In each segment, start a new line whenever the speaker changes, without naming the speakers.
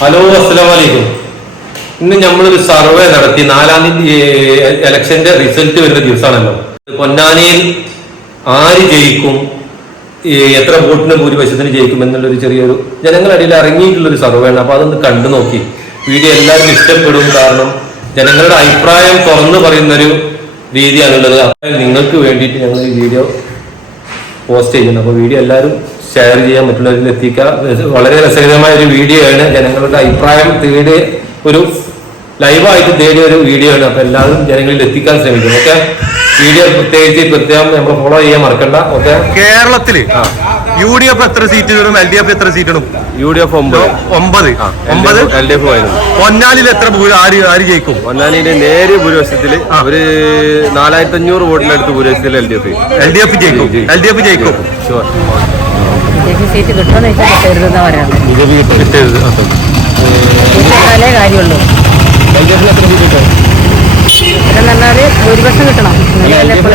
Hello അസ്സലാം വലൈക്കും ഇന്ന് നമ്മളൊരു സർവേ നടത്തി നാലാം തീയതി ഇലക്ഷന്റെ റിസൾട്ട് വരുന്ന ദിവസമാണല്ലോ പൊന്നാനിയിൽ ആര് ജയിക്കും? എത്ര വോട്ടിന് ഭൂരിപക്ഷത്തിന് ജയിക്കും എന്നുള്ളൊരു ചെറിയൊരു ജനങ്ങളിടയിൽ ഇറങ്ങിയിട്ടുള്ളൊരു സർവേ ആണ് അപ്പോൾ അപ്പൊ അതൊന്ന് കണ്ടു നോക്കി. വീഡിയോ എല്ലാവരും ഇഷ്ടപ്പെടും കാരണം ജനങ്ങളുടെ അഭിപ്രായം തുറന്നു പറയുന്നൊരു രീതിയാണുള്ളത്. നിങ്ങൾക്ക് വേണ്ടിയിട്ട് ഞങ്ങൾ ഈ വീഡിയോ പോസ്റ്റ് ചെയ്യുന്നു അപ്പോൾ വീഡിയോ എല്ലാവരും ഷെയർ ചെയ്യാൻ മറ്റുള്ളവരിൽ എത്തിക്കുക വളരെ രസകരമായ ഒരു വീഡിയോ ആണ്. ജനങ്ങളുടെ അഭിപ്രായം തേടി ഒരു ലൈവായിട്ട് തേടിയ ഒരു വീഡിയോ ആണ്. അപ്പൊ എല്ലാവരും ജനങ്ങളിൽ എത്തിക്കാൻ ശ്രമിക്കും ഓക്കെ വീഡിയോ പ്രത്യേകിച്ച് പ്രത്യേകം നമ്മൾ ഫോളോ ചെയ്യാൻ മറക്കണ്ട ഓക്കെ
കേരളത്തിൽ യു ഡി എഫ് എത്ര സീറ്റ് വരും എൽ ഡി എഫ് എത്ര സീറ്റ് ഇടും?
യു ഡി എഫ് ഒമ്പത്.
ഒമ്പത് ഒമ്പത്?
എൽ ഡി എഫ് ആയിരുന്നു
പൊന്നാലിൽ എത്ര ആര് ആര് ജയിക്കും?
പൊന്നാലിന്റെ നേര് ഭൂരിപക്ഷത്തിൽ ഒരു നാലായിരത്തി അഞ്ഞൂറ് വോട്ടിനടുത്ത് ഭൂരിപക്ഷത്തിൽ L D F
L D F ജയിക്കും. എൽ ഡി എഫ് ജയിക്കും.
ഷുവർ
സീറ്റ് കിട്ടുമെന്ന് വെച്ചാൽ കിട്ടാലേ കാര്യമുള്ളൂ. ഭൂരിപക്ഷം കിട്ടണം. എന്നാലേ ഇപ്പോൾ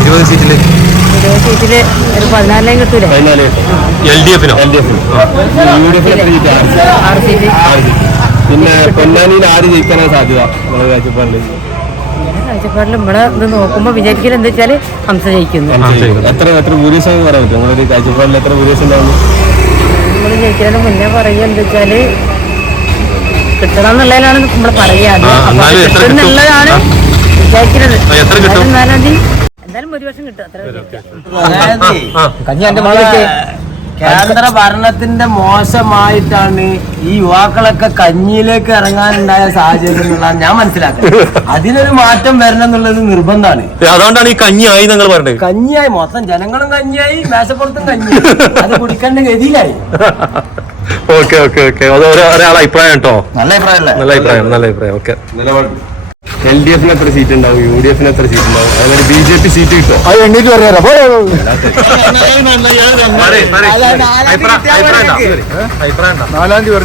ഇരുപത് സീറ്റിൽ.
ഇരുപത് സീറ്റിൽ ഒരു പതിനാലിലേയും കിട്ടൂലേ?
L D എഫിനോ?
L D F U D എഫിന്
ആറ് സീറ്റ്.
പിന്നെ പൊന്നാനിയിൽ ആര് ജയിക്കാനാണ് സാധ്യത. നമ്മുടെ കാഴ്ചപ്പാടിൽ
കാഴ്ചപ്പാടിൽ ഇവിടെ ഇത് നോക്കുമ്പോൾ വിചാരിക്കൽ എന്താ വെച്ചാൽ ഹംസ ജയിക്കുന്നു.
എത്ര എത്ര എന്ന് പറയാൻ പറ്റും? നമ്മളൊരു കാഴ്ചപ്പാടിൽ എത്ര ഉണ്ടാവുന്നു?
നമ്മൾ ജയിക്കുന്നതിന് മുന്നേ പറയുക എന്താ വെച്ചാൽ കിട്ടണം എന്നുള്ളതിലാണ് നമ്മൾ
എന്നാലും കിട്ടും?
കിട്ടുന്നുള്ളതാണ് വിചാരിക്കുന്നത്
ആ, എത്ര കിട്ടും?
എന്തായാലും നാലാം തീയതി കിട്ടും. അത്ര
കേന്ദ്ര ഭരണത്തിന്റെ മോശമായിട്ടാണ് ഈ യുവാക്കളൊക്കെ കഞ്ഞിയിലേക്ക് ഇറങ്ങാനുണ്ടായ സാഹചര്യം എന്നുള്ളതാണ് ഞാൻ മനസ്സിലാക്കുന്നത്. അതിനൊരു മാറ്റം വരണം എന്നുള്ളത് നിർബന്ധമാണ്.
അതുകൊണ്ടാണ് ഈ കഞ്ഞിയായി ആയി നിങ്ങൾ പറഞ്ഞത്.
കഞ്ഞിയായി മൊത്തം ജനങ്ങളും കഞ്ഞിയായി മേശപ്പുറത്തും കഞ്ഞി അത് കുടിക്കേണ്ട ഗതിയിലായി.
Okay okay okay. അത് ഒരാ- ഒരാളെ അഭിപ്രായം കേട്ടോ
നല്ല അഭിപ്രായം
നല്ല അഭിപ്രായം നല്ല അഭിപ്രായം. ഓക്കെ.
എൽ ഡി എഫിന് എത്ര സീറ്റ് ഉണ്ടാവും യു ഡി എഫിന് എത്ര സീറ്റ് ഉണ്ടാവും. അതുപോലെ ബി ജെ പി സീറ്റ് കിട്ടും
നാലാം തീയതി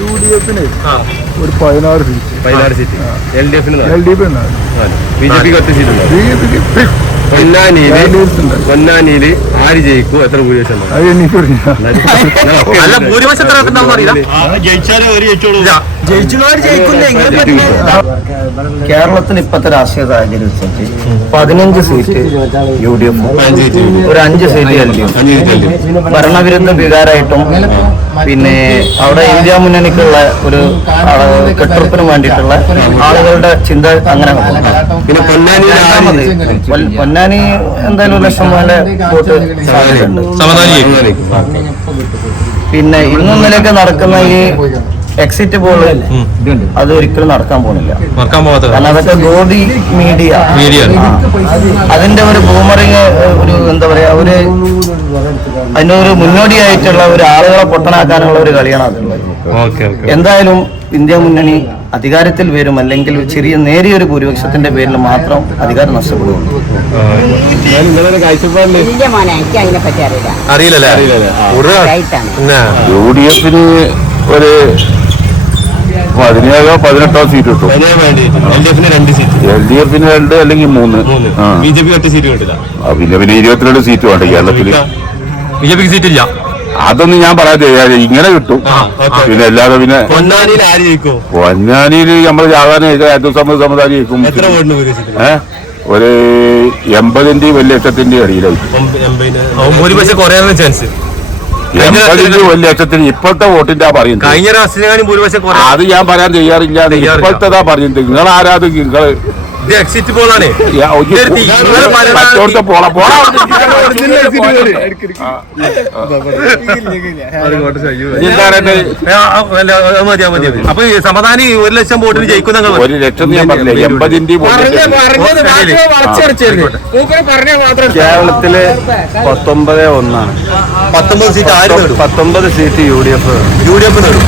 യു ഡി എഫിന്. ഒരു പതിനാറ് സീറ്റ്
പതിനാറ് സീറ്റ് എൽ ഡി എഫിന്
എൽ ഡി എഫിന്
ബി ജെ പിക്ക് ഒറ്റ സീറ്റ് ഉണ്ടാവും.
ബി ജെ പിക്ക് പൊന്നാനിയിൽ.
പൊന്നാനിയിൽ ആര് ജയിക്കും? എത്ര ഭൂരിപക്ഷം.
അല്ല ഭൂരിപക്ഷം എത്ര ഉണ്ടാവും അറിയില്ല
ഇപ്പത്തെ കേരളത്തിൽ ഇപ്പോഴത്തെ രാഷ്ട്രീയ സാഹചര്യം വെച്ചിട്ട് പതിനഞ്ച് സീറ്റ് യു ഡി എഫ് ഒരു അഞ്ച് സീറ്റ് എൽ ഡി എഫ്. ഭരണവിരുദ്ധ വികാരമായിട്ടും പിന്നെ അവിടെ ഇന്ത്യ മുന്നണിക്കുള്ള ഒരു കെട്ടുറപ്പിന് വേണ്ടിയിട്ടുള്ള ആളുകളുടെ ചിന്ത അങ്ങനെ.
പിന്നെ?
പൊൽ- പൊന്നാനി എന്തായാലും ഒരു ലക്ഷം പോലെ വോട്ട് സാധ്യതയുണ്ട് പിന്നെ ഇന്നും ഇന്നലെയൊക്കെ നടക്കുന്ന ഈ എക്സിറ്റ് പോൾ അത് ഒരിക്കലും നടക്കാൻ പോകുന്നില്ല
നടക്കാൻ പോകാത്ത
കാരണം അതൊക്കെ ഗോഡി മീഡിയ
മീഡിയ
അതിന്റെ ഒരു ബൂമറിങ് ഒരു എന്താ പറയാ ഒരു അതിന്റെ ഒരു മുന്നോടിയായിട്ടുള്ള ഒരു ആളുകളെ പൊട്ടനാക്കാനുള്ള ഒരു കളിയാണ് അതുള്ളത് എന്തായാലും ഇന്ത്യ മുന്നണി അധികാരത്തിൽ വരും അല്ലെങ്കിൽ ചെറിയ നേരിയ ഒരു ഭൂരിപക്ഷത്തിന്റെ പേരിൽ മാത്രം അധികാരം
അറിയില്ല.
അറിയില്ലല്ലേ?
യു ഡി എഫിന് ഒരു പതിനേഴോ പതിനെട്ടോ സീറ്റ് കിട്ടും.
എൽ ഡി എഫിന് രണ്ട്
അല്ലെങ്കിൽ മൂന്ന്.
ബി ജെ പിക്ക് ഒറ്റ സീറ്റ് കിട്ടില്ല.
ആ, പിന്നെ പിന്നെ ഇരുപത്തിരണ്ട് സീറ്റ് വേണ്ട കേരളത്തിൽ?
ബി ജെ പിക്ക് സീറ്റ് ഇല്ല.
അതൊന്നും ഞാൻ പറയാതെ ഇങ്ങനെ കിട്ടും. പിന്നെ അല്ലാതെ പിന്നെ
പൊന്നാനിയിൽ
നമ്മൾ സാധാരണ ഹിന്ദു സമ്മത സമുദായം ജയിക്കും? ഒരു എൺപതിന്റെയും ഒരു ലക്ഷത്തിന്റെയും
അടിയിലായിരിക്കും. ചാൻസ്
ഒരു ലക്ഷത്തിന് ഇപ്പോഴത്തെ വോട്ടിന്റെ പറയുന്നത്.
കഴിഞ്ഞ രാഷ്ട്രീയക്കാരും ഭൂരിപക്ഷം
അത് ഞാൻ പറയാൻ തയ്യാറില്ല.
തയ്യാറില്ല.
ഇപ്പോഴത്തെ പറയുന്നത്. നിങ്ങൾ ആരാധിക്കും നിങ്ങൾ
ഇത് എക്സിറ്റ് പോളാണ്
മറ്റോടത്തെ പോള പോള എന്താ പറയണ്ടത്
അപ്പൊ ഈ സമാധാനി ഒരു ലക്ഷം വോട്ടിന് ജയിക്കും
ഒരു ലക്ഷം ഞാൻ പറഞ്ഞില്ല എൺപതിന്റെ
കേരളത്തിൽ പത്തൊമ്പത് ഒന്നാണ്
പത്തൊമ്പത് സീറ്റ്
പത്തൊമ്പത് seat U D F
U D F നേടും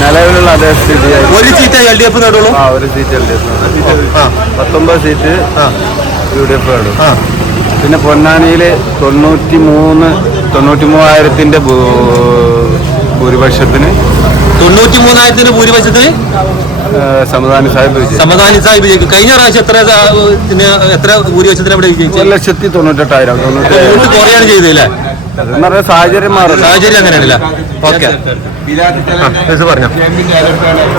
നിലവിലുള്ള അതേ സ്ഥിതി
ഒരു സീറ്റ് എൽ ഡി എഫ് നേടുള്ളൂ
ആ ഒരു സീറ്റ് എൽ ഡി എഫ് പത്തൊമ്പത് സീറ്റ് യു ഡി എഫ്
നേടും
പിന്നെ പൊന്നാനിയിൽ തൊണ്ണൂറ്റി മൂന്ന് തൊണ്ണൂറ്റി മൂവായിരത്തിന്റെ ഭൂരിപക്ഷത്തിന്.
തൊണ്ണൂറ്റി മൂന്നായിരത്തിന്റെ ഭൂരിപക്ഷത്തിന് സമദാനി സാഹിബ്
സമദാനി സാഹിബ് കഴിഞ്ഞ പ്രാവശ്യം എത്ര എത്ര ഭൂരിപക്ഷത്തിന് അവിടെ
ഒരു
വിജയിച്ചു
ലക്ഷത്തി തൊണ്ണൂറ്റെട്ടായിരം തൊണ്ണൂറ്റി
കുറയാണ് ചെയ്തല്ലേ
പറഞ്ഞ സാഹചര്യം മാറും.
സാഹചര്യം അങ്ങനെയാണല്ല? ഓക്കെ പറഞ്ഞോ?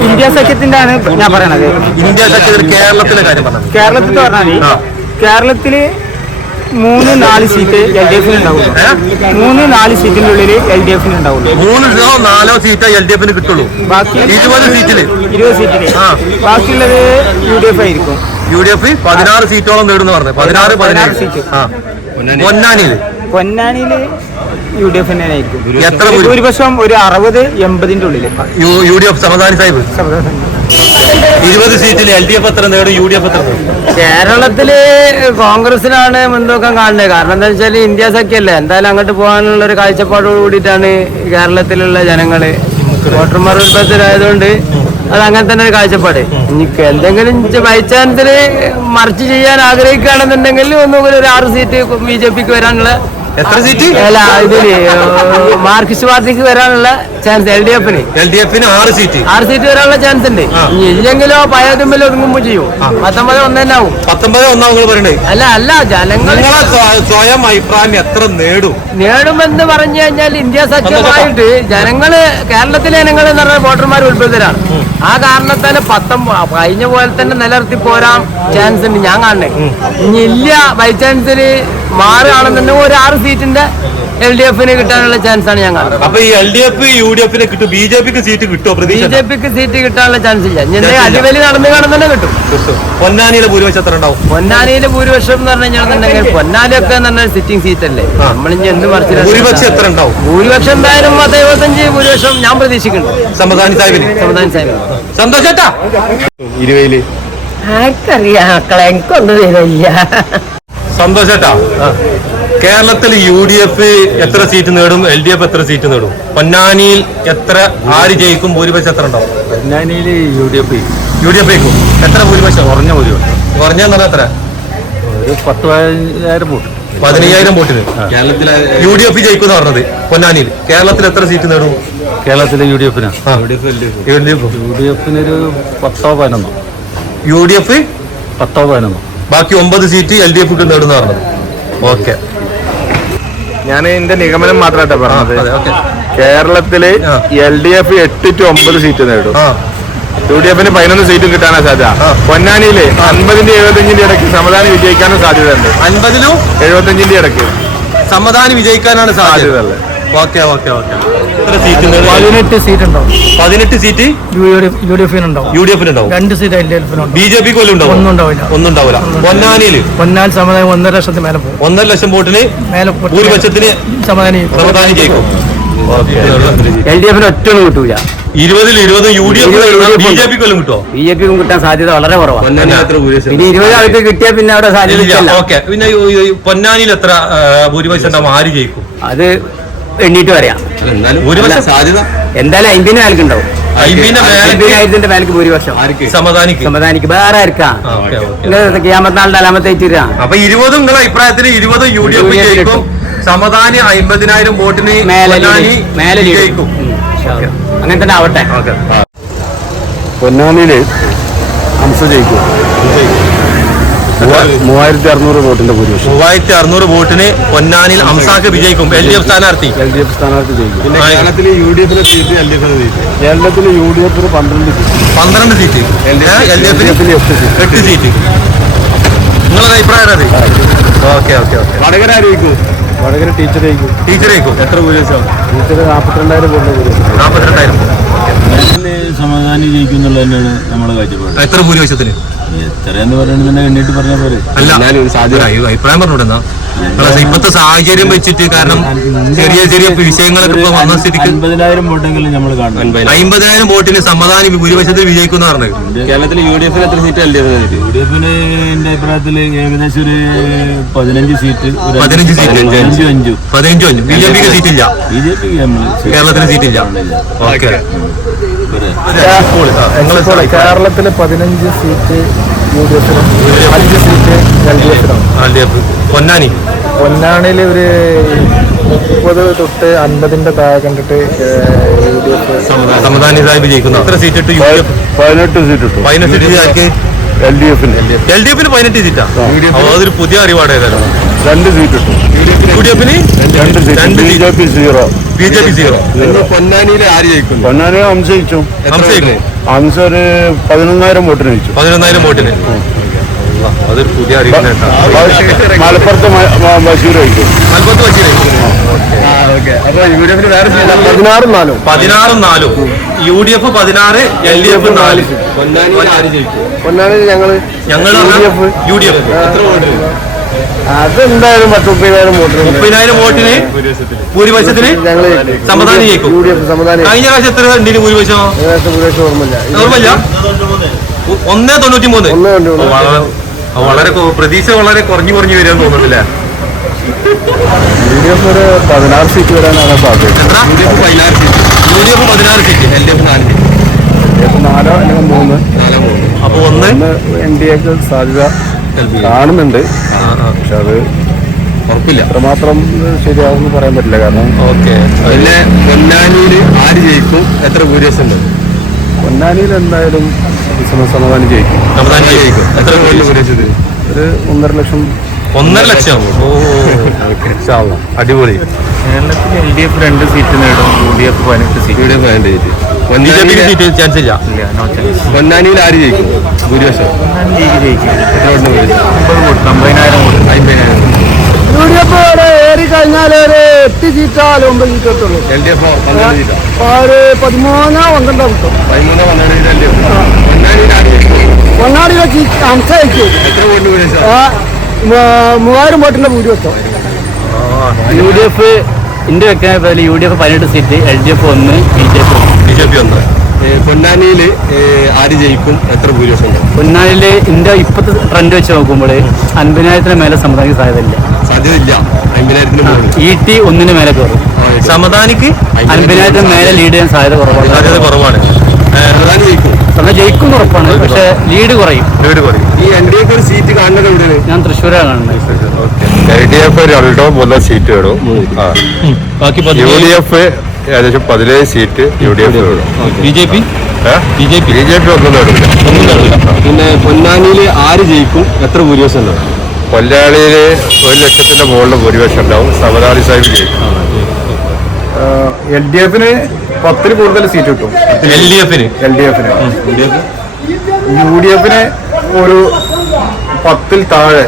ഇന്ത്യ സഖ്യത്തിന്റെ ആണ് ഞാൻ പറയണത്.
ഇന്ത്യ സഖ്യത്തിൽ കേരളത്തിലെ കാര്യം പറഞ്ഞു?
കേരളത്തിൽ പറഞ്ഞാൽ കേരളത്തിൽ മൂന്ന് നാല് സീറ്റ് എൽ ഡി എഫിന് ഉണ്ടാവുള്ളൂ മൂന്ന് നാല് സീറ്റിന്റെ ഉള്ളിൽ എൽ ഡി എഫിന് ഉണ്ടാവുള്ളൂ
മൂന്നോ നാലോ സീറ്റേ എൽ ഡി എഫിന് കിട്ടുള്ളൂ.
ബാക്കി
ഇരുപത് സീറ്റിൽ.
ഇരുപത്
സീറ്റിൽ.
ബാക്കിയുള്ളത് യു ഡി എഫ് ആയിരിക്കും.
യു ഡി എഫ് പതിനാറ് സീറ്റോളം നേടുന്നു പറഞ്ഞു. പതിനാറ് പതിനാറ്
സീറ്റ്.
പൊന്നാനിയിൽ.
പൊന്നാനിയിൽ യു ഡി എഫ് തന്നെയായിരിക്കും.
എത്ര ഭൂരി-
ഭൂരിപക്ഷം ഒരു അറുപത് എൺപതിന്റെ ഉള്ളിൽ.
U U D F Samadani Sahib. ഇരുപത് സീറ്റിൽ എൽ ഡി എഫ് എത്ര നേടും യു ഡി എഫ് എത്ര നേടും?
കേരളത്തിൽ കോൺഗ്രസിനാണ് മുൻതൂക്കം കാണുന്നത്. കാരണം എന്താ വെച്ചാൽ ഇന്ത്യ സഖ്യല്ലേ. എന്തായാലും അങ്ങോട്ട് പോകാനുള്ള ഒരു കാഴ്ചപ്പാടോട് കൂടിയിട്ടാണ് കേരളത്തിലുള്ള ജനങ്ങൾ വോട്ടർമാർ ഉത്ഭവത്തിലായതുകൊണ്ട് അത് അങ്ങനെ തന്നെ ഒരു കാഴ്ചപ്പാട്. ഇനി എന്തെങ്കിലും ബൈ ചാൻസിൽ മറിച്ച് ചെയ്യാൻ ആഗ്രഹിക്കുകയാണെന്നുണ്ടെങ്കിൽ ഒന്നുകൂടി ഒരു ആറ് സീറ്റ് ബി ജെ പിക്ക് വരാനുള്ള
എത്ര സീറ്റ്
അല്ല ഇതിൽ മാർക്സിസ്റ്റ് പാർട്ടിക്ക് വരാനുള്ള ചാൻസ് എൽ ഡി എഫിന്
എൽ ഡി എഫിന് ആറ് സീറ്റ്
ആറ് സീറ്റ് വരാനുള്ള ചാൻസ് ഉണ്ട്. ഇല്ലെങ്കിലോ പഴയതുമ്പിൽ ഒതുങ്ങുമ്പോൾ ചെയ്യും. പത്തൊമ്പത് ഒന്ന് തന്നെ ആവും.
പത്തൊമ്പത് ഒന്നാം നിങ്ങൾ പറയണ്ടേ
അല്ല അല്ല ജനങ്ങൾ
സ്വയം അഭിപ്രായം എത്ര നേടും?
നേടുമെന്ന് പറഞ്ഞു കഴിഞ്ഞാൽ ഇന്ത്യ സഖ്യമായിട്ട് ജനങ്ങൾ കേരളത്തിലെ ജനങ്ങൾ എന്ന് പറഞ്ഞാൽ വോട്ടർമാർ ഉത്ഭുതരാണ് ആ കാരണത്താൽ പത്തൊമ്പത് കഴിഞ്ഞ പോലെ തന്നെ നിലനിർത്തി പോരാൻ ചാൻസ് ഉണ്ട്. ഞാൻ കാണണേ. ഇനി ഇല്ല ബൈ ചാൻസിൽ മാറുകയാണെന്നുണ്ടെങ്കിൽ ഒരു ആറ് സീറ്റിന്റെ എൽ ഡി എഫിന് കിട്ടാനുള്ള ചാൻസ് ആണ് ഞങ്ങൾ
അപ്പൊ ഈ L D F U D എഫിനെ കിട്ടും. ബി ജെ പിക്ക് സീറ്റ് കിട്ടുമോ
ബി ജെ പിക്ക് സീറ്റ് കിട്ടാനുള്ള ചാൻസ് ഇല്ല. ഇനി അടിവലി നടന്നു കാണുന്ന തന്നെ കിട്ടും.
പൊന്നാനിയിലെ ഭൂരിപക്ഷം എത്ര ഉണ്ടാവും?
പൊന്നാനിയിലെ ഭൂരിപക്ഷം എന്ന് പറഞ്ഞു കഴിഞ്ഞാൽ പൊന്നാനിയൊക്കെ എന്ന് പറഞ്ഞാൽ സിറ്റിംഗ് സീറ്റ് അല്ലേ? നമ്മൾ ഇനി എന്ത്
ഭൂരിപക്ഷം എത്ര ഉണ്ടാവും?
ഭൂരിപക്ഷം എന്തായാലും പത്ത് എഴുപത്തഞ്ച് ഭൂരിപക്ഷം ഞാൻ പ്രതീക്ഷിക്കുന്നുണ്ട്.
സമദാനി സാഹിബിന്.
സമാധാന സാഹിബ്
സന്തോഷട്ടാ
ഇരുപതിൽ.
ആർക്കറിയാം മക്കളെ എനിക്കൊന്നും തരില്ല
സന്തോഷേട്ടാ കേരളത്തിൽ യു ഡി എഫ് എത്ര സീറ്റ് നേടും? എൽ ഡി എഫ് എത്ര സീറ്റ് നേടും? പൊന്നാനിയിൽ എത്ര ആര് ജയിക്കും? ഭൂരിപക്ഷം എത്ര ഉണ്ടാവും?
പൊന്നാനിയിൽ U D F
U D F ജയിക്കും. എത്ര ഭൂരിപക്ഷം?
കുറഞ്ഞ ഭൂരിപക്ഷം.
കുറഞ്ഞ എന്നാൽ എത്ര?
ഒരു പത്ത് പതിനായിരം വോട്ട്.
പതിനയ്യായിരം വോട്ടിന്.
കേരളത്തിൽ
യു ഡി എഫ് ജയിക്കും എന്ന് പറഞ്ഞത്. പൊന്നാനിയിൽ. കേരളത്തിൽ എത്ര സീറ്റ് നേടും?
കേരളത്തിലെ യു ഡി എഫിന്
U D F
U D എഫിനൊരു പത്തോ പതിനൊന്നോ.
യു ഡി എഫ്
പത്തോ പതിനൊന്നോ.
ബാക്കി ഒമ്പത് സീറ്റ് എൽ ഡി എഫ് നേടുന്ന പറഞ്ഞത്. ഓക്കെ.
ഞാൻ എന്റെ നിഗമനം മാത്രമായിട്ടാ പറഞ്ഞത്.
കേരളത്തിൽ.
എൽ ഡി എഫ് എട്ട് ടു ഒമ്പത് സീറ്റ് നേടും. യു ഡി എഫിന് പതിനൊന്ന് സീറ്റും കിട്ടാനാ സാധ്യത. പൊന്നാനിയിൽ അൻപതിന്റെ എഴുപത്തഞ്ചിന്റെ ഇടയ്ക്ക് സമാധാനം വിജയിക്കാനും സാധ്യതയുണ്ട്.
അൻപതിലും
എഴുപത്തഞ്ചിന്റെ ഇടയ്ക്ക്.
സമാധാനം വിജയിക്കാനാണ് സാധ്യത. Okay okay okay. എത്ര സീറ്റ് നേടും?
പതിനെട്ട് സീറ്റ് ഉണ്ടാവും.
പതിനെട്ട് സീറ്റ്
യു ഡി എഫിന് ഉണ്ടാവും.
യു ഡി എഫിന് ഉണ്ടാവും.
രണ്ട് സീറ്റ് എൽ ഡി എഫിനുണ്ട്
ബി ജെ പിക്ക് പോലും ഉണ്ടാവും
ഒന്നും ഉണ്ടാവില്ല.
ഒന്നും ഉണ്ടാവില്ല. പൊന്നാനിയിൽ?
പൊന്നാൻ സമാധാനം ഒന്നര ലക്ഷത്തിന് മേലെ പോകും.
ഒന്നര ലക്ഷം വോട്ടിന്
മേലെ
ഭൂരിപക്ഷത്തിന്
സമാധാനം
സമാധാനം ജയിക്കും.
എൽ ഡി എഫിന് ഒറ്റൊന്നും കിട്ടൂല.
ഇരുപതിൽ ഇരുപത് U D F B J പിക്ക് കിട്ടുമോ
ബി ജെ പിക്കും കിട്ടാൻ സാധ്യത വളരെ കുറവാണ് പിന്നെ ഇരുപത് ആൾക്ക് കിട്ടിയാൽ പിന്നെ അവിടെ സാധ്യത
പിന്നെ പൊന്നാനിയിൽ എത്ര ഭൂരിപക്ഷം ആര് ജയിക്കും?
അത് എണ്ണീട്ട് പറയാം.
സാധ്യത.
എന്തായാലും അമ്പതിന് മേലേക്ക് അമ്പതിനായിരത്തിന്റെ മേലേക്ക് ഭൂരിപക്ഷം.
സമാധാനിക്ക്
സമാധാനിക്ക് വേറെ ആർക്കാ? അലാമത്തെ ഏറ്റിരാ
അപ്പൊ ഇരുപതും നിങ്ങളെ അഭിപ്രായത്തിൽ ഇരുപതും യു ഡി എഫ് ജയിക്കും. സമാധാനി അമ്പതിനായിരം വോട്ടിന്
മേലെ.
ജയിക്കും.
അങ്ങനെ തന്നെ ആവട്ടെ.
പൊന്നാനിയിൽ ഹംസ ജയിക്കും. മൂവായിരത്തി അറുന്നൂറ് വോട്ടിന്റെ ഭൂരിപക്ഷം.
മൂവായിരത്തി അറുന്നൂറ് വോട്ടിന് പൊന്നാനിൽ അംസാക്ക് വിജയിക്കും. എൽ ഡി എഫ് സ്ഥാനാർത്ഥി.
എൽ ഡി എഫ് സ്ഥാനാർത്ഥി ജയിക്കും.
പിന്നെ കേരളത്തിൽ
യു ഡി എഫിന് seat L D F seat. കേരളത്തിൽ യു ഡി എഫിന് പന്ത്രണ്ട് സീറ്റ്.
പന്ത്രണ്ട് സീറ്റ്. എൽ ഡി എഫിന്
എഫിന് എട്ട് സീറ്റ്.
എട്ട് സീറ്റ്. നിങ്ങളുടെ അഭിപ്രായം അത്? Okay okay okay.
വടകര ആയിരിക്കും വടകര ടീച്ചർ ആയിരിക്കും.
ടീച്ചർ ആയിരിക്കും. എത്ര ഭൂരിപക്ഷം?
ടീച്ചർ നാൽപ്പത്തിരണ്ടായിരം വോട്ടിന്റെ ഭൂരിപക്ഷം.
നാൽപ്പത്തിരണ്ടായിരം
സമാധാനം ജയിക്കും എന്നുള്ളത് തന്നെയാണ് നമ്മുടെ കാഴ്ചപ്പാട്.
എത്ര ഭൂരിപക്ഷത്തിന്?
എത്രയെന്ന് പറയുന്നത് എണ്ണീട്ട് പറഞ്ഞാൽ പോരെ.
അല്ല ഒരു അഭി- അഭിപ്രായം പറഞ്ഞുവിടുന്ന ഇപ്പത്തെ സാഹചര്യം വെച്ചിട്ട് കാരണം ചെറിയ ചെറിയ വിഷയങ്ങളൊക്കെ ഇപ്പൊ വന്ന സ്ഥിതിക്ക്
അൻപതിനായിരം വോട്ടെങ്കിലും നമ്മൾ കാണണം
അമ്പതിനായിരം വോട്ടിന് സമാധാനം ഭൂരിപക്ഷത്തിൽ വിജയിക്കുന്ന പറഞ്ഞത്.
കേരളത്തിൽ യു ഡി എഫിന് എത്ര സീറ്റ് എഫിന്
യു ഡി എഫിന് എന്റെ അഭിപ്രായത്തിൽ ഏകദേശം ഒരു പതിനഞ്ച് സീറ്റ്
പതിനഞ്ച് സീറ്റ്.
അഞ്ചു അഞ്ചു.
പതിനഞ്ചു അഞ്ചു. ബി ജെ പിക്ക് സീറ്റ് ഇല്ല
ബി ജെ പി
കേരളത്തിന് സീറ്റ് ഇല്ല ഓക്കെ.
കേരളത്തിൽ പതിനഞ്ച് സീറ്റ് യു ഡി എഫിനും അഞ്ച് സീറ്റ് എൽ ഡി എഫിനും
പൊന്നാനി.
പൊന്നാണിയിൽ ഒരു
മുപ്പത് തൊട്ട് അൻപതിന്റെ താഴെ കണ്ടിട്ട് U D F
Samadani Sahib ജയിക്കുന്നു എത്ര സീറ്റ് ഇട്ടു യു ഡി എഫ്
പതിനെട്ട് സീറ്റ് ഇട്ടു.
പതിനെട്ട് സീറ്റ് ആർക്ക്?
എൽ ഡി എഫിന്
എൽ ഡി എഫിന് പതിനെട്ട് സീറ്റാ അതൊരു പുതിയ അറിവാണ് ഏതായാലും.
രണ്ട് സീറ്റ് ഇട്ടു.
യു ഡി എഫിന്
രണ്ട് സീറ്റ്
രണ്ട്
B J P zero.
B J P zero.
പൊന്നാനിയിൽ ആര് ജയിക്കും
പൊന്നാനിയെ ഹംസ ജയിച്ചു.
ഹംസയ്ക്കും
ഹംസ ഒരു പതിനൊന്നായിരം വോട്ടിന് ജയിച്ചു.
പതിനൊന്നായിരം വോട്ടിന്. അതൊരു പുതിയ കേട്ടോ.
മലപ്പുറത്ത് ബഷീർ ജയിക്കും.
മലപ്പുറത്ത് ബഷീർ
യു ഡി പതിനാറും നാലും.
പതിനാറും നാലും. യു ഡി എഫ് പതിനാറ് എൽ ഡി എഫ് നാല്.
പൊന്നാനിയിൽ ആര് ജയിക്കും. പൊന്നാനിയിൽ ഞങ്ങൾ
ഞങ്ങൾ യു ഡി എഫ്.
അതെന്തായാലും പത്ത് മുപ്പതിനായിരം വോട്ട്
മുപ്പതിനായിരം വോട്ടിന് ഭൂരിപക്ഷത്തിന് സമാധാനം ജയിക്കും.
യു ഡി എഫ് സമാധാനം
കഴിഞ്ഞ പ്രാവശ്യം എത്ര ഉണ്ടിന് ഭൂരിപക്ഷം?
ഭൂരിപക്ഷം ഓർമ്മയില്ല.
ഓർമ്മയില്ല? ഒന്നേ തൊണ്ണൂറ്റി മൂന്ന്. വളരെ വളരെ പ്രതീക്ഷ വളരെ കുറഞ്ഞു കുറഞ്ഞു വരികയെന്ന് തോന്നുന്നില്ല?
യു ഡി എഫ് ഒരു പതിനാറ് സീറ്റ് വരാനാണ് സാധ്യത.
എത്ര? യു ഡി എഫ് പതിനാറ് സീറ്റ്. യു ഡി എഫ് പതിനാറ് സീറ്റ്. എൽ ഡി എഫ് നാല് സീറ്റ്.
നാലോ അല്ലെങ്കിൽ മൂന്ന്?
അപ്പൊ ഒന്ന്?
ഒന്ന് എൻ ഡി എക്ക് സാധ്യത കാണുന്നുണ്ട്. പക്ഷെ അത്
ഉറപ്പില്ല.
അത്രമാത്രം ശരിയാവുമെന്ന് പറയാൻ പറ്റില്ല. കാരണം
ഓക്കെ.
പിന്നെ പൊന്നാനിയിൽ ആര് ജയിക്കും? എത്ര ഭൂരിപക്ഷം ഉണ്ട്? പൊന്നാനിയിൽ എന്തായാലും സമാധാനം ജയിക്കും.
സമാധാനം ജയിക്കും. എത്ര
ഭൂരിപക്ഷത്തിൽ ഒരു ഒന്നര ലക്ഷം.
ഒന്നര ലക്ഷം ഓ. അടിപൊളി.
കേരളത്തിൽ എൽ ഡി എഫ് രണ്ട് സീറ്റ് നേടും യു ഡി എഫ് പതിനെട്ട് സീറ്റ്.
യു ഡി എഫ് പതിനെട്ട് ജയിക്കും
ബി ജെ പിക്ക് സീറ്റ് ചാൻസ് ഇല്ല.
ഇല്ല നോ ചാൻസ്
പൊന്നാനിയിൽ ആര് ജയിക്കും? ഭൂരിപക്ഷം?
കഴിഞ്ഞാൽ ഒരു എട്ട് സീറ്റാലും ഒമ്പത് സീറ്റ് എത്തുള്ളൂ
എൽ ഡി എഫ് പന്ത്രണ്ട് സീറ്റാ?
ഒരു പതിമൂന്നോ പന്ത്രണ്ടോ കിട്ടും
പതിമൂന്ന് പന്ത്രണ്ട് സീറ്റ് എൽ ഡി എഫ് പൊന്നാനിയിൽ ആര് ജയിക്കും?
പൊന്നാടിയിലെ അംശ അയച്ചു
എത്ര വോട്ടിന് ഭൂരിപക്ഷം?
മൂവായിരം വോട്ടിന്റെ ഭൂരിപക്ഷം.
യു ഡി എഫ് ഇന്ത്യ വെക്കാൻ യു ഡി എഫ് പതിനെട്ട് സീറ്റ് എൽ ഡി എഫ് ഒന്ന് B J P
J P ഒന്ന്
പൊന്നാനിയിൽ ആര് ജയിക്കും? എത്ര ഭൂരിപക്ഷം പൊന്നാനിയിൽ
പൊന്നാനിലെ ഇന്ത്യ ഇപ്പോഴത്തെ ട്രെൻഡ് വെച്ച് നോക്കുമ്പോൾ അൻപതിനായിരത്തിന് മേലെ സമുദായിക്ക് സാധ്യതയില്ല.
സാധ്യതയില്ല.
ഇ ടി ഒന്നിന് മേലെ കയറും
സമതാനിക്ക്
അൻപതിനായിരത്തിന് മേലെ ലീഡ് ചെയ്യാൻ സാധ്യത. കുറവാണ്.
സാധ്യത കുറവാണ്.
സമയം ജയിക്കും. ഉറപ്പാണ്. പക്ഷെ ലീഡ് കുറയും.
ലീഡ് കുറയും.
ഈ എൻ ഡി ഒരു സീറ്റ് കാണുന്നത് എവിടെയാണ്?
ഞാൻ തൃശ്ശൂരാണ് കാണുന്നത്.
എൽ ഡി എഫ് രണ്ടോ മൂന്നോ സീറ്റ്
ബാക്കി
യു ഡി എഫ് ഏകദേശം പതിനേഴ് seat U D F
B J P? B J P.
B J P ഒന്നും നേടില്ല
പിന്നെ പൊന്നാനിയിൽ ആര് ജയിക്കും? എത്ര ഭൂരിപക്ഷം ഉണ്ടാവും?
കൊല്ലാളിയിൽ ഒരു ലക്ഷത്തിന്റെ മുകളിൽ ഭൂരിപക്ഷം ഉണ്ടാവും. സമതാലി സാഹിബ് ജയിക്കും.
എൽ ഡി എഫിന് പത്തിൽ കൂടുതൽ സീറ്റ് കിട്ടും.
എൽ ഡി എഫിന്?
എൽ ഡി എഫിന്. യു ഡി എഫിന് ഒരു പത്തിൽ താഴെ.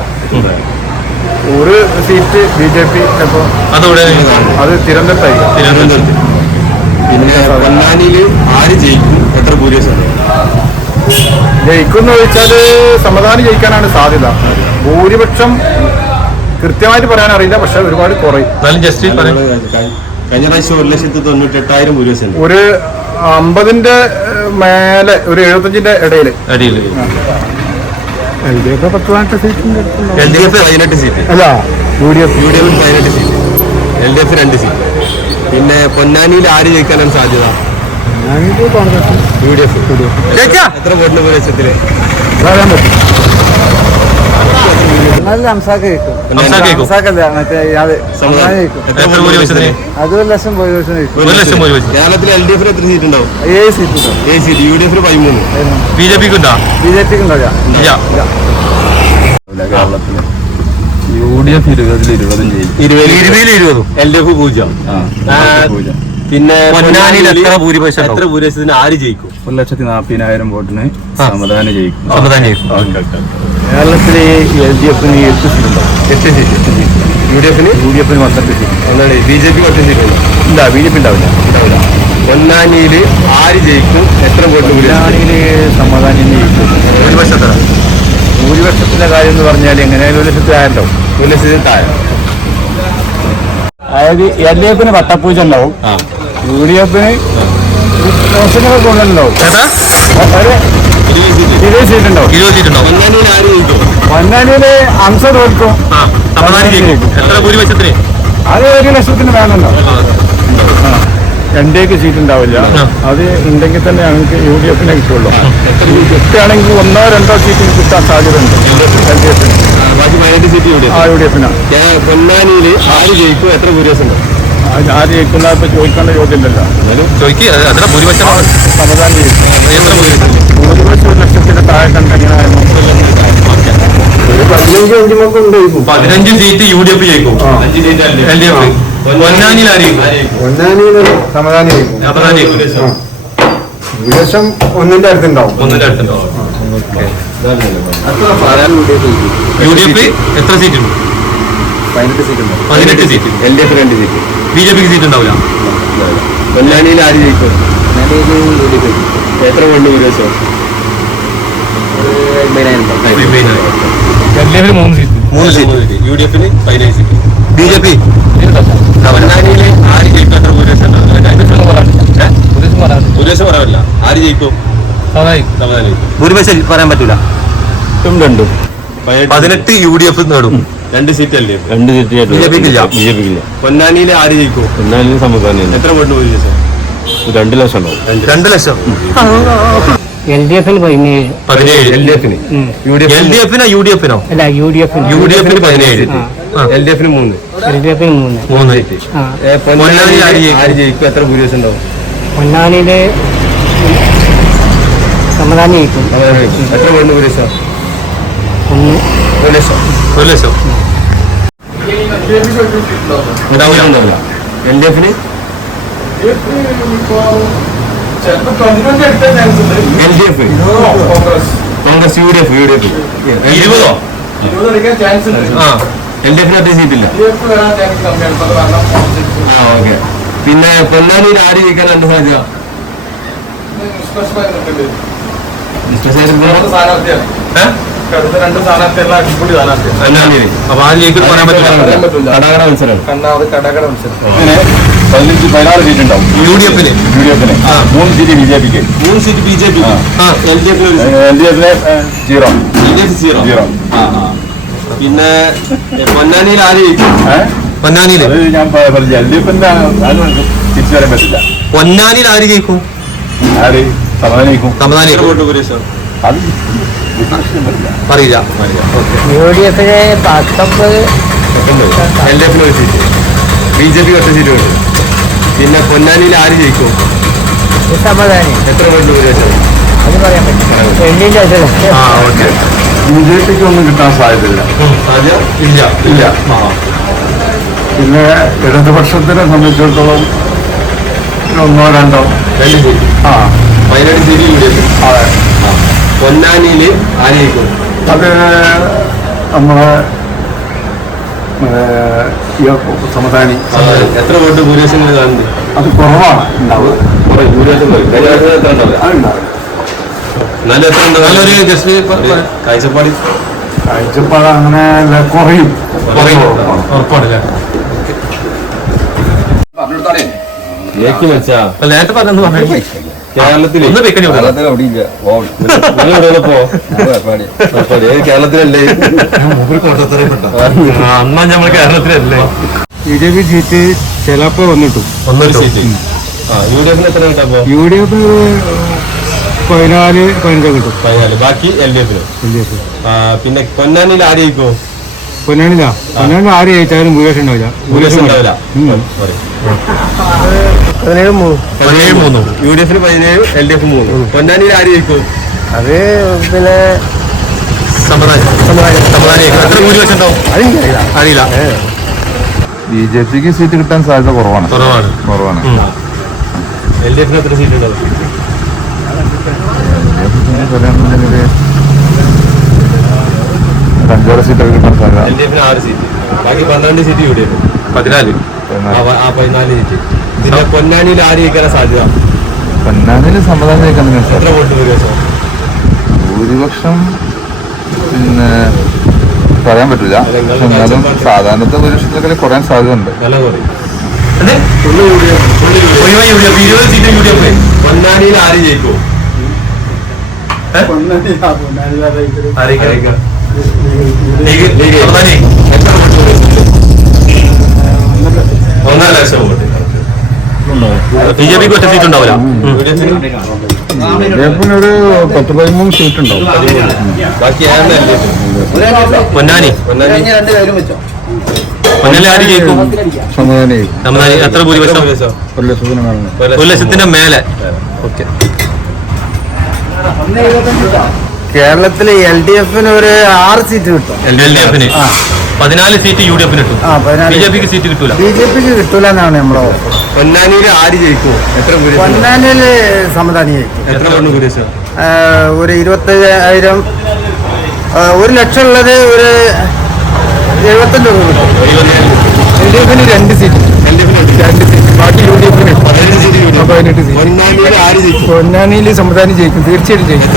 ഒരു സീറ്റ് ബി ജെ പി ചിലപ്പോൾ അത് തിരുവനന്തപുരത്തായിരിക്കും.
തിരുവനന്തപുരത്ത്.
പിന്നെ പൊന്നാനിയിൽ ആര് ജയിക്കും? എത്ര ഭൂരിപക്ഷം ജയിക്കും എന്ന് ചോദിച്ചാൽ സമാധാനം ജയിക്കാനാണ് സാധ്യത. ഭൂരിപക്ഷം കൃത്യമായിട്ട് പറയാൻ അറിയില്ല പക്ഷെ ഒരുപാട് കുറയും.
കഴിഞ്ഞ പ്രാവശ്യം ഒരു ലക്ഷത്തി തൊണ്ണൂറ്റി എട്ടായിരം ഭൂരിപക്ഷം
ഒരു അമ്പതിന്റെ മേലെ ഒരു എഴുപത്തഞ്ചിന്റെ ഇടയിൽ എൽ ഡി എഫ് പത്ത് പതിനെട്ട് സീറ്റിന്റെ
എൽ ഡി എഫ് പതിനെട്ട് സീറ്റ്.
അല്ല U D F.
U D F പതിനെട്ട് സീറ്റ്. എൽ ഡി എഫ് രണ്ട് സീറ്റ്. പിന്നെ പൊന്നാനിയിൽ ആര് ജയിക്കാനാണ് സാധ്യത? യു ഡി എഫ് എത്ര വോട്ടിന്
പ്രദേശത്തിൽ?
കേരളത്തിൽ എൽ ഡി എഫിന് എത്ര സീറ്റ് ഉണ്ടാവും?
ഏഴ് സീറ്റ് കിട്ടും
ഏഴ് സീറ്റ്. യു ഡി എഫിന് പതിമൂന്ന്.
ബി ജെ പിക്ക് ഉണ്ടോ?
ബി ജെ പിക്ക് ഉണ്ടാവില്ല.
ഇല്ല.
കേരളത്തിൽ യു ഡി എഫ് ഇരുപതിൽ ഇരുപതും. ജയിക്കും
ഇരുപതിൽ ഇരുപതും
എൽ ഡി എഫ് പൂജ്യം. ആ, പിന്നെ
പൊന്നാനിയിൽ എത്ര ഭൂരിപക്ഷം
എത്ര
ഉണ്ടാവും?
ഭൂരിപക്ഷത്തിന് ആര് ജയിക്കും?
ഒരു ലക്ഷത്തി നാൽപ്പതിനായിരം വോട്ടിന് സമാധാനം ജയിക്കും.
സമാധാനം ജയിക്കും.
കേരളത്തിലെ എൽ ഡി എഫിന് എട്ട് സീറ്റ് ഉണ്ടാവും
എട്ട് സീറ്റ്. യു ഡി എഫിന്
യു ഡി എഫിന് പന്ത്രണ്ട് സീറ്റ്.
ബി ജെ പി പത്ത് സീറ്റ്
ഇല്ല ബി ജെ പി ഉണ്ടാവില്ല.
ഉണ്ടാവില്ല. പൊന്നാനിയിൽ ആര് ജയിക്കും? എത്ര വോട്ട്
പൊന്നാനിയിൽ സമാധാനം ജയിക്കും. ഭൂരിപക്ഷത്തിന്റെ കാര്യം എന്ന് പറഞ്ഞാൽ എങ്ങനെയായാലും ഒരു ലക്ഷത്തി ആയിരം
താഴെ
അതായത് എൽ ഡി എഫിന് വട്ടപ്പൂജ ഉണ്ടാവും. യു ഡി എഫിന് മോശങ്ങളൊക്കെ കൊണ്ടുണ്ടാവും
ഇരുപത് സീറ്റ്
ഉണ്ടാവും.
പൊന്നാനിയിൽ
അംശ തോൽക്കും. അത് ഒരു ലക്ഷത്തിന് വേണമല്ലോ എൻ ഡി സീറ്റ് ഉണ്ടാവില്ല. അത് ഉണ്ടെങ്കിൽ തന്നെ ഞങ്ങൾക്ക് യു ഡി എഫിനെ കിട്ടുള്ളൂ. കിട്ടുകയാണെങ്കിൽ ഒന്നോ രണ്ടോ സീറ്റ് കിട്ടാൻ സാധ്യതയുണ്ട്. എൽ ഡി എഫിന്.
സീറ്റ് യു ഡി
എഫിനാണ്
പൊന്നാനിയിൽ ആര് ജയിക്കും? എത്ര ഭൂരിപക്ഷം ഉണ്ട്?
ആര് ജയിക്കുന്ന ഇപ്പൊ ചോദിക്കേണ്ട ചോദ്യമില്ലല്ലോ.
ഭൂരിപക്ഷം
ഒരു ലക്ഷത്തിന്റെ താഴെ ഒരു പതിനഞ്ച്
സീറ്റ് യു ഡി എഫ്. ജയിക്കും എൽ ഡി എഫ്. പൊന്നാനിയിൽ ആരെയും
പൊന്നാനിയിൽ. ജയിക്കും ഭൂരിപക്ഷം ഒന്നിന്റെ അടുത്തുണ്ടാവും.
ഒന്നിന്റെ അടുത്തുണ്ടോ യു ഡി എഫ് എത്ര സീറ്റ്? ഉണ്ട്
പതിനെട്ട് seat
seat.
L D F രണ്ട് സീറ്റ്.
ബി ജെ പിക്ക് സീറ്റ് ഉണ്ടാവില്ല?
പൊന്നാനിയിൽ ആര് ജയിക്കും? എത്ര വോട്ട് ഭൂരിപക്ഷം
മൂന്ന് സീറ്റ്. യു ഡി എഫിന് പതിനേഴ് സീറ്റ്. B J P? പൊന്നാനിയിൽ ആര് ജയിക്കും? എത്ര ഭൂരിപക്ഷം ഭൂരിപക്ഷം പറയാനില്ല ആര് ജയിക്കും? ഭൂരിപക്ഷം പറയാൻ പറ്റൂല.
രണ്ടും
പതിനെട്ട് യു ഡി എഫ് നേടും
രണ്ട് സീറ്റ് അല്ലേ
രണ്ട് സീറ്റ് ബിജെപിക്കില്ല
പൊന്നാനിയിൽ ആര് ജയിക്കും?
പൊന്നാനിയിലെ സമാധാനം
എത്ര വോട്ട് ഭൂരിപക്ഷം
രണ്ട് ലക്ഷം ഉണ്ടാവും.
രണ്ട് ലക്ഷം.
എൽ ഡി എഫിന് പതിനേഴ്.
പതിനേഴ്.
എൽ ഡി എഫിന്. യു ഡി
എഫിനോ യു ഡി എഫിനോ
അല്ല യു ഡി എഫിന്
യു ഡി എഫിന് പതിനേഴ്
എൽ ഡി എഫിന് മൂന്ന്.
എൽ ഡി എഫിന് മൂന്ന്.
മൂന്ന്?
ആര്
ജയിക്കും?
എത്ര ഭൂരിപക്ഷം ഉണ്ടാവും?
പൊന്നാനിയിൽ സമാധാനം.
എത്ര വോട്ട് ഭൂരിപക്ഷം
ഒന്ന്.
ഒരു ലക്ഷം
ഒരു ലക്ഷം ഉണ്ടാവില്ല.
എൽ ഡി എഫിന്? L D F? Congress. U D F U D F.
ഇരുപതോ? ആ.
എൽ ഡി എഫിന് അത്ര സീറ്റില്ല ആ ഓക്കെ. പിന്നെ പൊന്നാനിയിൽ ആര് ജയിക്കാൻ രണ്ട് സാധ്യത?
പതിനഞ്ച് പതിനാറ് സീറ്റ് ഉണ്ടാവും
യു ഡി എഫിന്
യു ഡി എഫിന് മൂന്ന് സീറ്റ് ബി ജെ പിക്ക്
മൂന്ന് seat B J P L D എഫിന്
എൽ ഡി എഫിന് zero
L D F zero
zero
പിന്നെ പൊന്നാനിയിൽ ആര് ജയിക്കും
പൊന്നാനിയിൽ
അത് ഞാൻ പറഞ്ഞു എൽ ഡി എഫിന്റെ തിരിച്ചു വരാൻ പറ്റില്ല.
പൊന്നാനിയിൽ ആര് ജയിക്കും?
ആര്? സമാധാനിക്കും
സമാധാനം
എത്ര
ജയിക്കും.
വോട്ട് ഭൂരിപക്ഷം
അത് വിശ്വസിക്കാൻ പറ്റില്ല
അറിയില്ല.
യു ഡി എഫിന് പത്തൊമ്പത്
എൽ ഡി എഫിന് ഒരു സീറ്റ് ബി ജെ പി ഒറ്റ സീറ്റ് കിട്ടും പിന്നെ പൊന്നാനിയിൽ ആര് ജയിക്കും?
സമാധാനം.
എത്ര വോട്ട് ഭൂരിപക്ഷം
അത് പറയാൻ പറ്റില്ല. എണ്ണിന്റെ
ആ ഓക്കെ
ബി ജെ പിക്ക് ഒന്നും കിട്ടാൻ സാധ്യതയില്ല.
സാധ്യത?
ഇല്ല.
ഇല്ല. പിന്നെ ഇടതുപക്ഷത്തിനെ സംബന്ധിച്ചിടത്തോളം ഒന്നോ രണ്ടോ
രണ്ട്
ആ.
പതിനെട്ട് ജില്ലയിൽ യു ഡി എഫ്.
അതെ.
പൊന്നാനിയിൽ ആര്
അത് നമ്മളെ സമതാനി
എത്ര വോട്ട് ഭൂരിപക്ഷം കാണുന്നത്
അത് കുറവാണ്. ഉണ്ടാവുക
കുറേ ഭൂരിപക്ഷം കുറയും. കഴിഞ്ഞ പ്രാവശ്യം എത്ര ഉണ്ടാവില്ല.
അതുണ്ടാവും
എന്നാലും എത്ര ഉണ്ടാവും
നല്ലൊരു ഗസ്റ്റ്
കാഴ്ചപ്പാടി.
കാഴ്ചപ്പാട് അങ്ങനെ അല്ല, കുറയും.
ഉറപ്പാടില്ല
അപ്പൊ നേരത്തെ പറഞ്ഞു?
കേരളത്തിൽ കേരളത്തിലല്ലേ?
അന്നാ കേരളത്തിലല്ലേ?
സീറ്റ് ചിലപ്പോ വന്നിട്ടു.
ഒന്നൊരു
സീറ്റ് ആ യു ഡി എഫിന് എത്ര കിട്ടാ അപ്പോ
യു ഡി എഫ് പതിനാല് പതിനഞ്ച് കിട്ടും.
പതിനാല്. ബാക്കി എൽ ഡി എഫിന്
എൽ ഡി എഫ്
പിന്നെ പൊന്നാനിയിൽ ആര്
പൊന്നാനിലാ പൊന്നാനി ആര് ജയിച്ചാലും ഭൂരിപക്ഷം ഉണ്ടാവില്ല.
ഭൂരിപക്ഷം ഉണ്ടാവില്ല.
ഉം.
പതിനേഴ് മൂന്ന്.
പതിനേഴ് മൂന്നും.
യു ഡി എഫിന് പതിനേഴ് എൽ ഡി എഫ് മൂന്ന് പൊന്നാനിയിൽ ആര് ജയിക്കും?
അത് പിന്നെ
സമാധാനം സമാധാനം എത്ര ഭൂരിപക്ഷം ഉണ്ടാവും? അറിയില്ല.
ബി ജെ പിക്ക് സീറ്റ് കിട്ടാൻ സാധ്യത കുറവാണ്.
കുറവാണ്.
കുറവാണ്.
എൽ ഡി എഫിന് എത്ര സീറ്റ് ഉണ്ടാവും?
കിട്ടാൻ സാധ്യത
എൽ ഡി എഫിന് ആറ് സീറ്റ്. ബാക്കി പന്ത്രണ്ട് സീറ്റ് യു ഡി എഫ്.
പതിനാല്.
ആ പതിനാല് സീറ്റ്. പിന്നെ പൊന്നാനിയിൽ ആര് ജയിക്കാനാ സാധ്യത?
പൊന്നാനിൽ സമാധാനം ജയിക്കാൻ
എത്ര വോട്ട് ഭൂരിപക്ഷം
ഭൂരിപക്ഷം പിന്നെ പറയാൻ പറ്റില്ല എന്നാലും സാധാരണത്തെ ഭൂരിപക്ഷത്തിലൊക്കെ കുറയാൻ സാധ്യത ഉണ്ട്
സീറ്റ്
പൊന്നാനിയിൽ ആര് ജയിക്കും?
ഒന്നര ലക്ഷം വോട്ട്. ബി ജെ പിക്ക് ഒറ്റ സീറ്റ് ഉണ്ടാവില്ല
ഒരു പത്ത് പതിമൂന്ന് സീറ്റ് ഉണ്ടാവും
പൊന്നാനി.
പൊന്നാനി.
ആര് ജയിക്കും?
സമാധാനം
എത്ര ഭൂരിപക്ഷം?
ഒരു
ലക്ഷത്തിന്റെ മേലെ. ഓക്കെ.
കേരളത്തിൽ എൽ ഡി എഫിന് ഒരു ആറ് സീറ്റ് കിട്ടും.
എൽ ഡി എഫിന്? പതിനാല് സീറ്റ് യു ഡി എഫിന് കിട്ടും. ബി ജെ പിക്ക് സീറ്റ് കിട്ടൂല.
ബി ജെ പിക്ക് കിട്ടൂല എന്നാണ് നമ്മളെ
പൊന്നാനിയിൽ ആര് ജയിക്കും? എത്ര
പൊന്നാനിയിൽ സമതാനി ജയിക്കും.
എത്ര
ഒരു ഇരുപത്തയ്യായിരം ഒരു ലക്ഷം ഉള്ളത് ഒരു എഴുപത്തഞ്ച് രൂപ കിട്ടും.
എൽ ഡി എഫിന് രണ്ട് സീറ്റ് രണ്ട് സീറ്റ് ബാക്കി യു ഡി എഫിന്
സീറ്റ് കിട്ടും
പതിനെട്ട് സീറ്റ്
പൊന്നാനിയിൽ ആര് ജയിക്കും?
തീർച്ചയായിട്ടും ജയിക്കും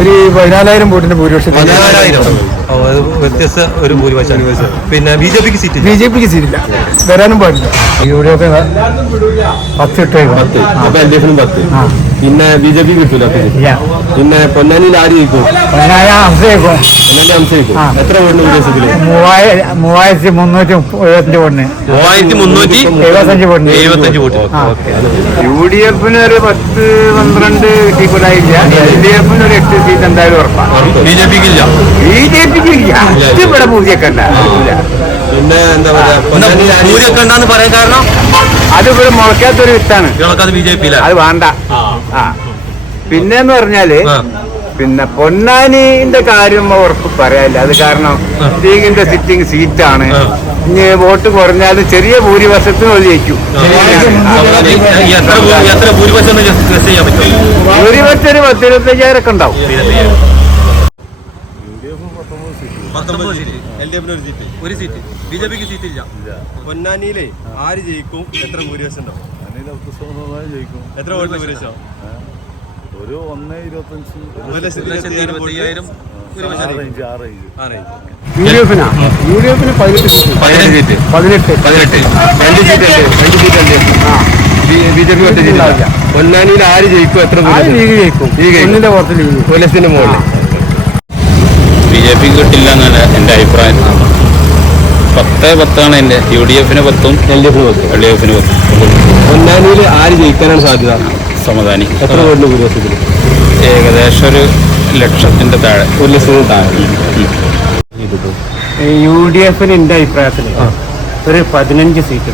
ഒരു പതിനാലായിരം വോട്ടിന്റെ ഭൂരിപക്ഷം
പതിനാലായിരം. ഓ, വ്യത്യസ്ത ഒരു ഭൂരിപക്ഷം പിന്നെ ബി ജെ പിക്ക് സീറ്റ്
ബി ജെ പിക്ക് സീറ്റില്ല വരാനും പാടില്ല. യു ഡി എഫ് പത്ത് ഇട്ടേക്കും.
പത്ത്. അപ്പൊ എൽ ഡി എഫിനും പത്ത്. പിന്നെ ബി ജെ പി കിട്ടൂല. പിന്നെ പൊന്നാനിയിൽ ആര് ജയിക്കും പൊന്നാനി എത്ര വോട്ടിന് ഭൂരിപക്ഷത്തിൽ
മൂവായിരത്തി മുന്നൂറ്റി എഴുപത്തഞ്ച് വോട്ടിന്.
മൂവായിരത്തി മുന്നൂറ്റി
എഴുപത്തഞ്ച് വോട്ടിന്.
എഴുപത്തഞ്ച് വോട്ട്
യു ഡി എഫിന് ഒരു പത്ത് പന്ത്രണ്ട് സീറ്റുണ്ടായില്ല എൽ ഡി എഫിന് ഒരു എട്ട് സീറ്റ് എന്തായാലും ഉറപ്പാണ്.
ബി ജെ പിക്ക് ഇല്ല
ബി ജെ പിക്ക് ഇല്ല ഇവിടെ പൂജയൊക്കെ
പിന്നെ എന്താ പറയാ പൊന്നാനിയിൽ ആര് ജയിക്കും?
ഭൂരിയൊക്കെ ഉണ്ടാന്ന് പറയാൻ കാരണം?
അത് ഇവിടെ മുളക്കാത്തൊരു വിത്താണ്.
അത് ബി ജെ പിയിലാണ്
അത് വേണ്ട. ആ. പിന്നെന്ന്
പറഞ്ഞാൽ
പിന്നെ പൊന്നാനിന്റെ കാര്യം ഉറപ്പ് പറയാനില്ല. അത് കാരണം ലീഗിന്റെ സിറ്റിംഗ് സീറ്റാണ്. ഇനി വോട്ട് കുറഞ്ഞാലും ചെറിയ ഭൂരിപക്ഷത്തിന് ഒരു ജയിക്കും
എത്ര ഭൂരിപക്ഷം
ഒരു പത്ത് ഇരുപത്തയ്യായിരം ഒക്കെ ഉണ്ടാവും
ഒരു സീറ്റ്.
ബി ജെ പിക്ക് സീറ്റ് ഇല്ല.
പൊന്നാനിയിലെ ആര് ജയിക്കും? എത്ര ഭൂരിപക്ഷം ഉണ്ടാവും? എത്ര വോട്ട് ഭൂരിപക്ഷം
ഒരു ഒന്ന് ഇരുപത്തഞ്ച്.
ഒരു ലക്ഷത്തി
ലക്ഷത്തി
ഇരുപത്തിയ്യായിരം വോട്ട്. ആ range.
യു ഡി എഫിനാ യു ഡി എഫിന് പതിനെട്ട് സീറ്റ്.
പതിനഞ്ച്
പതിനെട്ട്.
പതിനെട്ട്. രണ്ട് സീറ്റ് എൽ രണ്ട് seat L B J P ഒറ്റ സീറ്റ് പൊന്നാനിയിൽ ആര് ജയിക്കും? എത്ര?
ലീഗ് ജയിക്കും.
ലീഗ്
ഒന്നിന്റെ പുറത്ത് ലീഗ്
ഒരു മുകളിൽ
ബി ജെ പിക്ക് കിട്ടില്ല എന്നാണ് എന്റെ അഭിപ്രായം. പത്ത് പത്താണ് എന്റെ യു ഡി എഫിന് പത്തും
എൽ ഡി എഫിന് പത്തും.
എൽ ഡി എഫിന് പത്തും.
പൊന്നാനിയിൽ ആര് ജയിക്കാനാണ് സാധ്യത?
സമാധാനി
എത്ര വോട്ടിന് ഭൂരിപക്ഷത്തിൽ
ഏകദേശം ഒരു ലക്ഷത്തിന്റെ താഴെ.
ഒരു ലക്ഷത്തിന് താഴെ.
യു ഡി എഫിന് എന്റെ അഭിപ്രായത്തിൽ ഒരു പതിനഞ്ച് സീറ്റ്.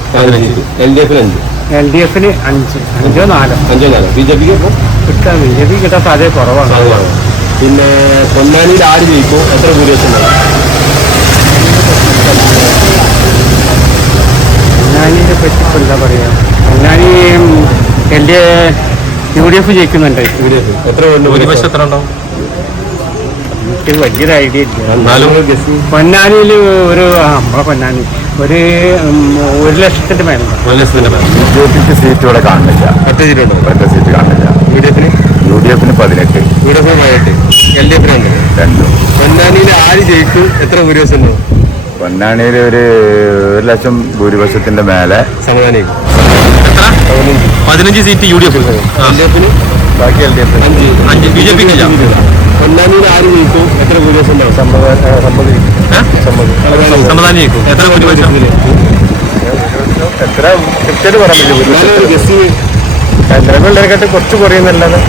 എൽ ഡി എഫിന് അഞ്ച്.
എൽ ഡി എഫിന് അഞ്ച്. അഞ്ചോ നാലോ?
അഞ്ചോ നാലോ? ബി ജെ പിക്ക്
കിട്ടാൻ ബി ജെ പി കിട്ടാൻ സാധ്യത കുറവാണ്.
പിന്നെ പൊന്നാനിയിൽ ആര് ജയിക്കും? എത്ര ഭൂരിപക്ഷം ഉണ്ടാവും
പൊന്നാനിയെ പറ്റി ഇപ്പോൾ എന്താ പറയാ? Ponnani L D U D F ജയിക്കുന്നുണ്ട്.
U D F. എത്ര
ഭൂരിപക്ഷം എത്ര ഉണ്ടാവും?
എനിക്ക് വലിയൊരു ഐഡിയ ഇല്ല. പൊന്നാനിയിൽ ഒരു ആ, നമ്മളെ പൊന്നാനി. ഒരു ഒരു ലക്ഷത്തിന്റെ മേലെ
ഒരു ലക്ഷത്തിന്റെ മേലെ.
ബി ജെ പിക്ക് സീറ്റ് ഇവിടെ കാണില്ല
ഒറ്റ സീറ്റ് ഉണ്ട്?
ഒറ്റ സീറ്റ് കാണില്ല
യു ഡി എഫിന്?
യു ഡി എഫിന് പതിനെട്ട്.
യു ഡി എഫിന് പതിനെട്ട്. എൽ ഡി എഫിന് രണ്ട്.
രണ്ടും.
പൊന്നാനിയിൽ ആര് ജയിക്കും? എത്ര ഭൂരിപക്ഷം ഉണ്ടാവും?
പൊന്നാനിയിൽ ഒരു ഒരു ലക്ഷം ഭൂരിപക്ഷത്തിന്റെ മേലെ.
സമാധാനം
പതിനഞ്ച് സീറ്റ് യു ഡി എഫ്
ബാക്കി എൽ ഡി എഫ്
അഞ്ച്.
ബി ജെ പി
പൊന്നാനിയിൽ ആര് ജയിക്കും? എത്ര ഭൂരിപക്ഷം ഉണ്ടാവും?
സമാധാനം ജയിക്കും. എത്ര ഭൂരിപക്ഷം?
എത്ര കൃത്യമായിട്ട് പറയാൻ പറ്റില്ല
എന്നാലും ഒരു ഗസ്.
ചന്ദ്രപിള്ളേർക്കാട്ട് കുറച്ച് കുറയുന്നല്ലാതെ